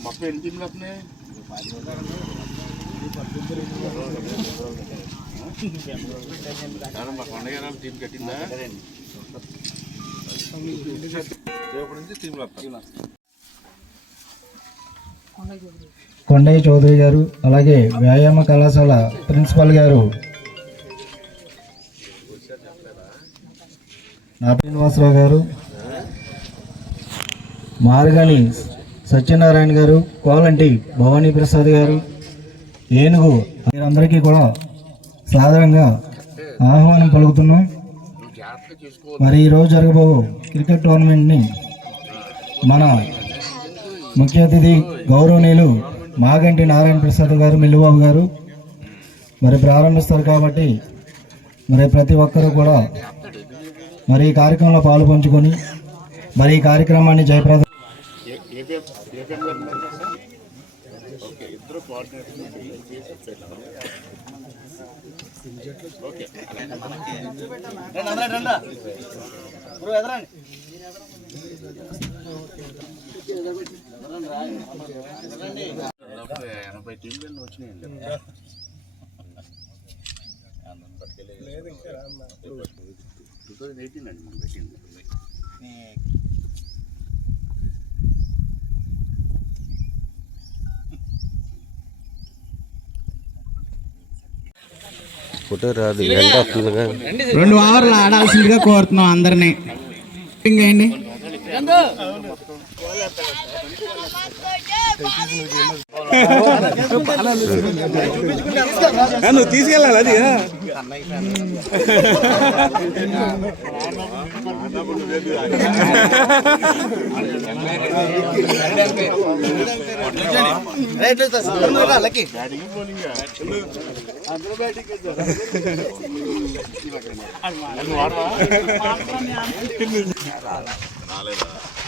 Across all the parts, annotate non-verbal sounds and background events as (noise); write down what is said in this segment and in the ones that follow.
మొత్తం ఎన్ని టీంలు వస్తున్నాయి మా కొండగారు టీం కట్టిందా రేపటి నుంచి టీంలు వస్తారు కొండయ్య చౌదరి గారు అలాగే వ్యాయామ కళాశాల ప్రిన్సిపాల్ గారు. శ్రీనివాసరావు గారు. మార్గాని సత్యనారాయణ గారు కోలంటి భవానీ ప్రసాద్ గారు ఏనుగు వీరందరికీ కూడా సాధారణంగా ఆహ్వానం పలుకుతున్నాం. మరి ఈరోజు జరగబో క్రికెట్ టోర్నమెంట్ని మన ముఖ్య అతిథి గౌరవనీయులు మాగంటి నారాయణ ప్రసాద్ గారు మిల్లుబాబు గారు మరి ప్రారంభిస్తారు కాబట్టి మరి ప్రతి ఒక్కరూ కూడా మరి ఈ కార్యక్రమంలో పాలు పంచుకొని మరి ఈ కార్యక్రమాన్ని జయప్రద ఇద్దరు ఎనభై టీంలు వచ్చినాయండి టూ థౌజండ్ ఎయిటీన్ అండి మనం పెట్టింది ఫోటో రాదు. రెండు ఓవర్లు ఆడాల్సిందిగా కోరుతున్నాం అందరినీ. ఇంకేంటి నువ్వు తీసుకెళ్ళాలి అది (laughs)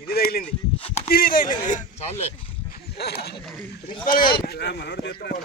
ఇది తగిలింది ఇది తగిలింది చాలే మనోడు బాల్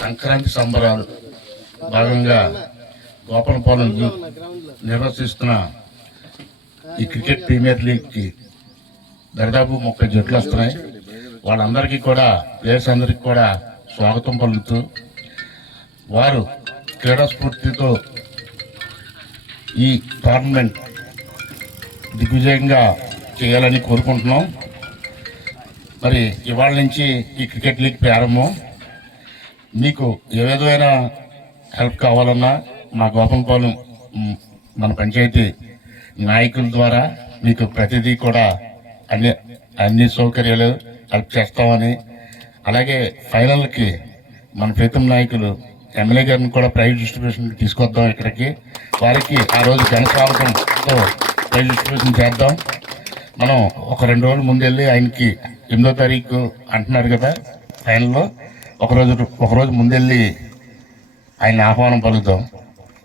సంక్రాంతి సంబరాలు భాగంగా గోపాలపాలెం యూత్ నిర్వహిస్తున్న ఈ క్రికెట్ ప్రీమియర్ లీగ్కి దాదాపు ముప్పై జట్లు వస్తున్నాయి. వాళ్ళందరికీ కూడా ప్లేయర్స్ అందరికీ కూడా స్వాగతం పలుకుతూ వారు క్రీడా స్ఫూర్తితో ఈ టోర్నమెంట్ దిగ్విజయంగా చేయాలని కోరుకుంటున్నాం. మరి ఇవాళ నుంచి ఈ క్రికెట్ లీగ్ ప్రారంభం. మీకు ఏ విధమైన హెల్ప్ కావాలన్నా మా గోపంపాలెం మన పంచాయతీ నాయకుల ద్వారా మీకు ప్రతిదీ కూడా అన్ని అన్ని సౌకర్యాలు హెల్ప్ చేస్తామని అలాగే ఫైనల్కి మన ప్రీతం నాయకులు ఎమ్మెల్యే గారిని కూడా ప్రైజ్ డిస్ట్రిబ్యూషన్కి తీసుకొద్దాం ఇక్కడికి. వారికి ఆ రోజు ఘనస్వాగతంతో ప్రైజ్ డిస్ట్రిబ్యూషన్ చేద్దాం. మనం ఒక రెండు రోజుల ముందు వెళ్ళి ఆయనకి ఎనిమిదో తారీఖు అంటున్నారు కదా ఫైనల్లో. ఒకరోజు ఒకరోజు ముందెళ్ళి ఆయన ఆహ్వానం పలుకుతాం.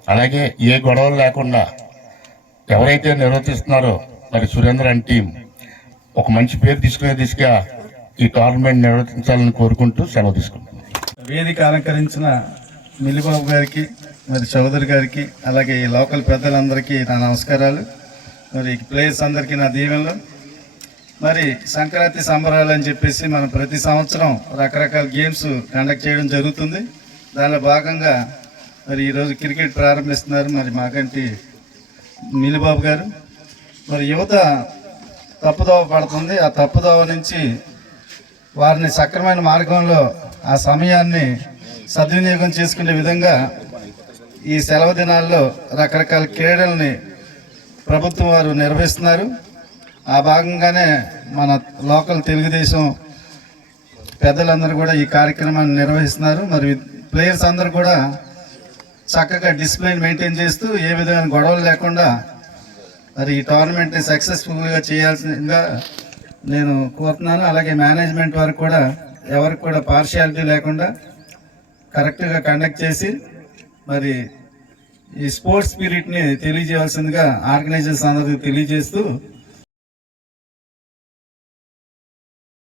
అలాగే ఏ గొడవలు లేకుండా ఎవరైతే నిర్వర్తిస్తున్నారో మరి సురేంద్ర అండ్ టీం ఒక మంచి పేరు తీసుకునే దిశగా ఈ టోర్నమెంట్ నిర్వర్తించాలని కోరుకుంటూ సెలవు తీసుకుంటాం వేదిక అలంకరించిన మిల్లిబాబు గారికి మరి చౌదరి గారికి అలాగే ఈ లోకల్ పెద్దలందరికీ నా నమస్కారాలు. మరి ప్లేయర్స్ అందరికీ నా దీవెనలో. మరి సంక్రాంతి సంబరాలు అని చెప్పేసి మనం ప్రతి సంవత్సరం రకరకాల గేమ్స్ కండక్ట్ చేయడం జరుగుతుంది. దానిలో భాగంగా మరి ఈరోజు క్రికెట్ ప్రారంభిస్తున్నారు మరి మాకంటి మిలిబాబు గారు. మరి యువత తప్పుదోవ పడుతుంది. ఆ తప్పుదోవ నుంచి వారిని సక్రమైన మార్గంలో ఆ సమయాన్ని సద్వినియోగం చేసుకునే విధంగా ఈ సెలవు దినాల్లో రకరకాల క్రీడల్ని ప్రభుత్వం వారు నిర్వహిస్తున్నారు. ఆ భాగంగానే మన లోకల్ తెలుగుదేశం పెద్దలందరూ కూడా ఈ కార్యక్రమాన్ని నిర్వహిస్తున్నారు. మరి ప్లేయర్స్ అందరూ కూడా చక్కగా డిసిప్లిన్ మెయింటైన్ చేస్తూ ఏ విధమైన గొడవలు లేకుండా మరి ఈ టోర్నమెంట్ని సక్సెస్ఫుల్గా చేయాల్సిందిగా నేను కోరుతున్నాను. అలాగే మేనేజ్మెంట్ వారు కూడా ఎవరికి కూడా పార్షియాలిటీ లేకుండా కరెక్ట్గా కండక్ట్ చేసి మరి ఈ స్పోర్ట్స్ స్పిరిట్ని తెలియజేయాల్సిందిగా ఆర్గనైజర్స్ అందరికీ తెలియజేస్తూ